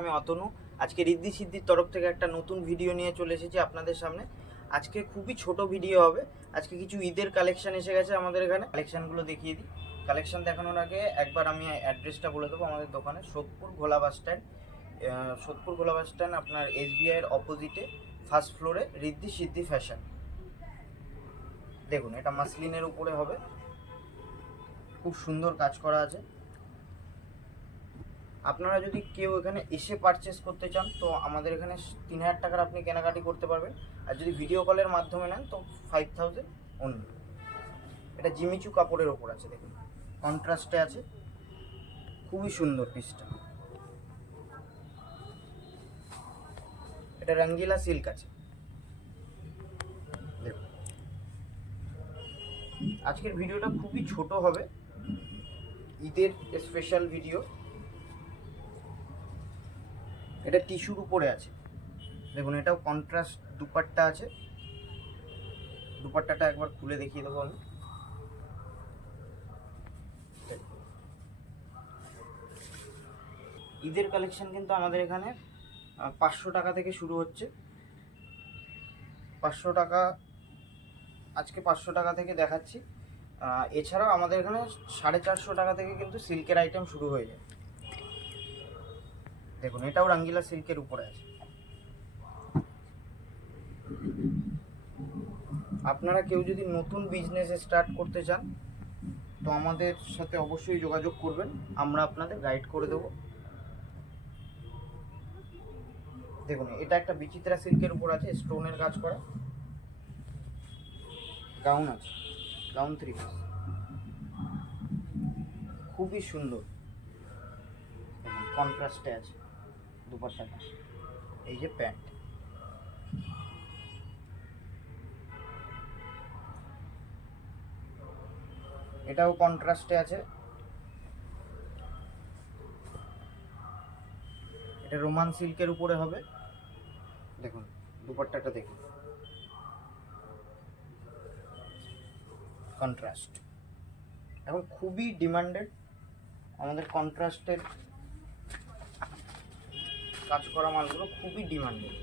আমি অতনু। আজকে রিদ্ধি সিদ্ধির তরফ থেকে একটা নতুন ভিডিও নিয়ে চলে এসেছি আপনাদের সামনে। আজকে খুবই ছোট ভিডিও হবে। আজকে কিছু ঈদের কালেকশন এসে গেছে আমাদের এখানে, কালেকশনগুলো দেখিয়ে দিই। কালেকশন দেখানোর আগে একবার আমি অ্যাড্রেসটা বলে দেবো। আমাদের দোকানে সোদপুর ঘোলা বাস স্ট্যান্ড, আপনার SBI-এর অপোজিটে ফার্স্ট ফ্লোরে রিদ্ধি সিদ্ধি ফ্যাশন। দেখুন, এটা মাসলিনের উপরে হবে, খুব সুন্দর কাজ করা আছে। আপনারা যদি কেউ এখানে এসে পারচেস করতে চান তো আমাদের এখানে 3000 টাকার আপনি কেনাকাটি করতে পারবেন। আর যদি ভিডিও কলের মাধ্যমে নেন তো 5000 অনলি। এটা জিমিচু কাপড়ের ওপর আছে, দেখুন কন্ট্রাস্টে আছে, খুবই সুন্দর পিসটা। এটা রঙ্গিলা সিল্ক আছে, দেখুন। আজকের ভিডিওটা খুবই ছোট হবে, ঈদের স্পেশাল ভিডিও। এটা টিস্যুর উপরে আছে, দেখুন। এটাও কন্ট্রাস্ট দুপাট্টা আছে। দুপাট্টাটা একবার খুলে দেখিয়ে দেবো আমি। ঈদের কালেকশন কিন্তু আমাদের এখানে 500 টাকা থেকে শুরু হচ্ছে। 500 টাকা, আজকে 500 টাকা থেকে দেখাচ্ছি। এছাড়াও আমাদের এখানে 450 টাকা থেকে কিন্তু সিল্কের আইটেম শুরু হয়ে যায়। দেখুন, এটাও রঙ্গিলা সিল্কের উপরে আছে। আপনারা কেউ যদি নতুন বিজনেস স্টার্ট করতে চান তো আমাদের সাথে অবশ্যই যোগাযোগ করবেন, আমরা আপনাদের গাইড করে দেবো। দেখুন, এটা একটা বিচিত্রা সিল্কের উপর আছে, স্টোনের কাজ করা গাউন আছে, গাউন 3 পিস, খুবই সুন্দর। কন্ট্রাস্টে আছে দুপাট্টাটা, এই যে প্যান্ট। এটাও কন্ট্রাস্টে আছে, এটা রোমান সিল্কের উপরে হবে। দেখুন দুপাট্টাটা দেখুন, কন্ট্রাস্ট। এখন খুবই ডিমান্ডেড আমাদের কন্ট্রাস্টের কাজ করা মালগুলো, খুবই ডিমান্ডেড।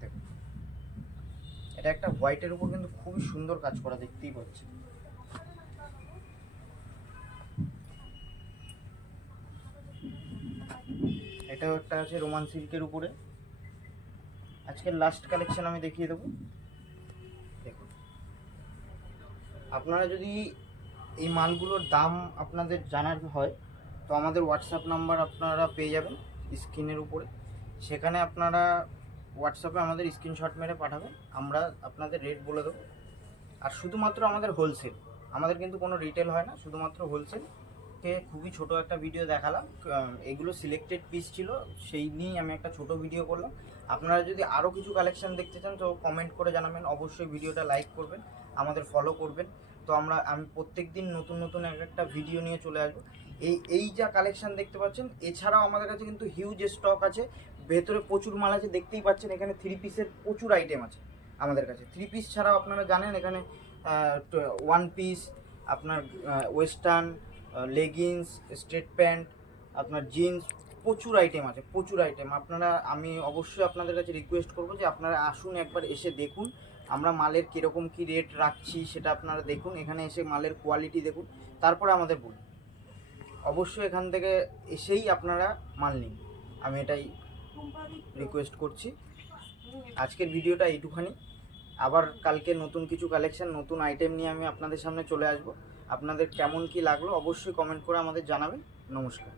দেখুন, এটা একটা হোয়াইটের উপর কিন্তু খুবই সুন্দর কাজ করা, দেখতেই পাচ্ছেন। এটাও একটা আছে রোমান সিল্কের উপরে। আজকের লাস্ট কালেকশন আমি দেখিয়ে দেবো। দেখুন, আপনারা যদি এই মালগুলোর দাম আপনাদের জানার হয় তো আমাদের হোয়াটসঅ্যাপ নাম্বার আপনারা পেয়ে যাবেন স্ক্রিনের উপরে। সেখানে আপনারা হোয়াটসঅ্যাপে আমাদের স্ক্রিনশট মেরে পাঠাবেন, আমরা আপনাদের রেট বলে দেবো। আর শুধুমাত্র আমাদের হোলসেল, আমাদের কিন্তু কোনো রিটেল হয় না, শুধুমাত্র হোলসেল। খুবই ছোট একটা ভিডিও দেখালাম, এগুলো সিলেক্টেড পিস ছিল, সেই নিয়েই আমি একটা ছোট ভিডিও করলাম। আপনারা যদি আরও কিছু কালেকশন দেখতে চান তো কমেন্ট করে জানাবেন, অবশ্যই ভিডিওটা লাইক করবেন, আমাদের ফলো করবেন। তো আমি প্রত্যেক দিন নতুন নতুন একটা ভিডিও নিয়ে চলে আসবো। এই যা কালেকশন দেখতে পাচ্ছেন, এছাড়াও আমাদের কাছে কিন্তু হিউজ স্টক আছে, ভেতরে প্রচুর মাল আছে, দেখতেই পাচ্ছেন। এখানে 3 পিসের প্রচুর আইটেম আছে আমাদের কাছে। 3 পিস ছাড়াও আপনারা জানেন এখানে 1 পিস, আপনার ওয়েস্টার্ন, লেগিংস, স্ট্রেট প্যান্ট, আপনার জিন্স, প্রচুর আইটেম আছে, প্রচুর আইটেম। আমি অবশ্যই আপনাদের কাছে রিকোয়েস্ট করবো যে আপনারা আসুন, একবার এসে দেখুন আমরা মালের কীরকম কী রেট রাখছি, সেটা আপনারা দেখুন। এখানে এসে মালের কোয়ালিটি দেখুন, তারপরে আমাদের বলুন। অবশ্যই এখান থেকে এসেই আপনারা মাল নিন, আমি এটাই রিকোয়েস্ট করছি। আজকের ভিডিওটা এইটুখানি। আবার কালকে নতুন কিছু কালেকশন, নতুন আইটেম নিয়ে আমি আপনাদের সামনে চলে আসব। আপনাদের কেমন কি লাগলো অবশ্যই কমেন্ট করে আমাদের জানাবেন। নমস্কার।